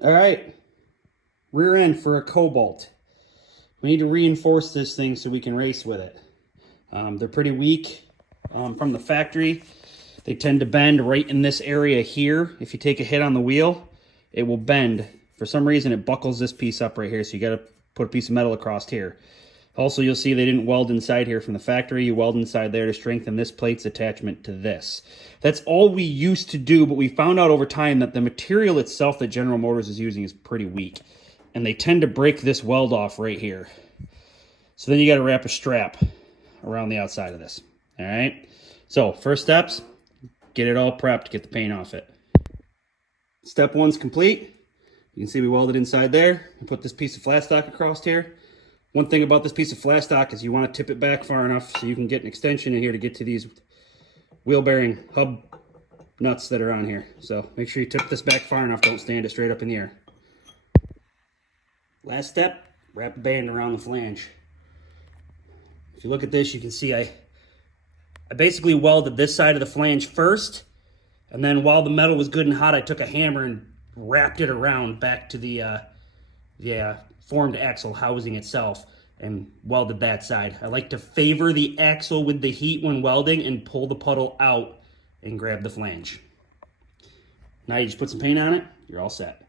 All right, rear end for a Cobalt. We need to reinforce this thing so we can race with it. They're pretty weak from the factory. They tend to bend right in this area here. If you take a hit on the wheel, it will bend. For some reason, it buckles this piece up right here, so you got to put a piece of metal across here. Also, you'll see they didn't weld inside here from the factory. You weld inside there to strengthen this plate's attachment to this. That's all we used to do, but we found out over time that the material itself that General Motors is using is pretty weak. And they tend to break this weld off right here. So then you got to wrap a strap around the outside of this. All right. So first steps, get it all prepped, get the paint off it. Step one's complete. You can see we welded inside there. We put this piece of flat stock across here. One thing about this piece of flat stock is you want to tip it back far enough so you can get an extension in here to get to these wheel bearing hub nuts that are on here. So make sure you tip this back far enough, don't stand it straight up in the air. Last step, wrap a band around the flange. If you look at this, you can see I basically welded this side of the flange first, and then while the metal was good and hot, I took a hammer and wrapped it around back to the formed axle housing itself and welded that side. I like to favor the axle with the heat when welding and pull the puddle out and grab the flange. Now you just put some paint on it, you're all set.